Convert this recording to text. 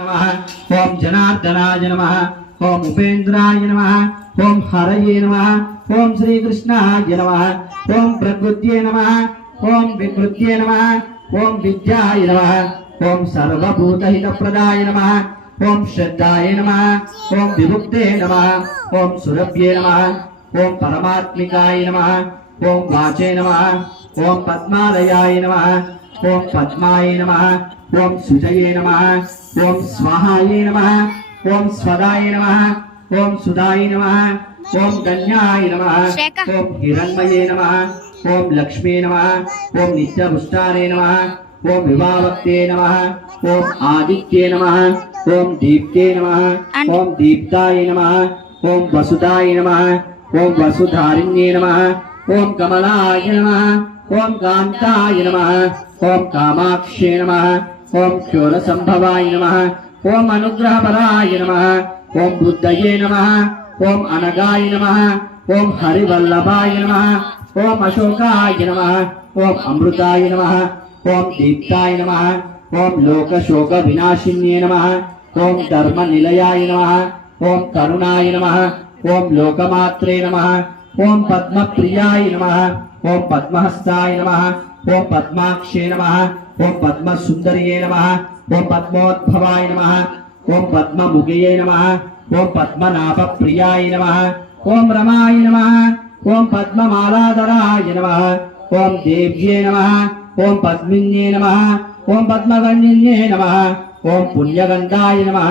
नमः ओम जनार्दनाय नमः ओम उपेन्द्राय नमः ओम हरये नमः ओम श्री कृष्णाय नमः ओम प्रकृत्ये नमः ओम विकृत्ये नमः ओम विद्याय नमः ओम सर्वभूतहितप्रदाय नमः ओम श्रद्धाय नमः ओम विमुक्ते नमः ओम सुरभ्ये नमः ओम परमात्मिकाय नमः ओम वाचे नमः ओम पद्मालयाय नमः ओम पद्माय नमः ओम सुजये नमः ओम स्वाहाय नमः ओम स्वदाय नमः ओम सुदाय नमः ओम गण्याय नमः ओम हिरण्मये नमः ओम लक्ष्मी नमः ओम नित्यपुष्टाने नमः ओम विवावक्ते नमः ओम आदित्ये नमः ओम दीप्ते नमः ओम दीप्ताय नमः ओम वसुदाय नमः ओम वसुधारिण्ये नमः ओम कमलाय नमः ओम कांताय नमः ओम कामाक्षे नमः ओम क्षोरसंभवाय नमः ओम अनुग्रहपराय नमः ओम बुद्धये नमः ओम अनगाय नमः ओम हरिवल्लभाय नमः ओम अशोकाय नमः ओम अमृताय नमः ओम दीप्ताय नमः ओम लोकशोक विनाशिन्ये नमः ओम धर्मनिलयाय नमः ओम करुणाय नमः ओम लोकमात्रे नमः ओम पद्मप्रियाय नमः ओम पद्महस्ताय नमः ओम पद्माक्षे नमः ओम पद्मसुंदर्ये नमः ओम पद्मोद्भवाय नमः ओम पद्ममुखये नमः ओम पद्मनाभप्रियाय नमः ओम रमाय नमः ओम पद्ममालाधराय नमः ओम देव्ये नमः ओम पद्मिन्ये नमः ओम पद्मगण्ये नमः ओम पुण्यगंधाय नमः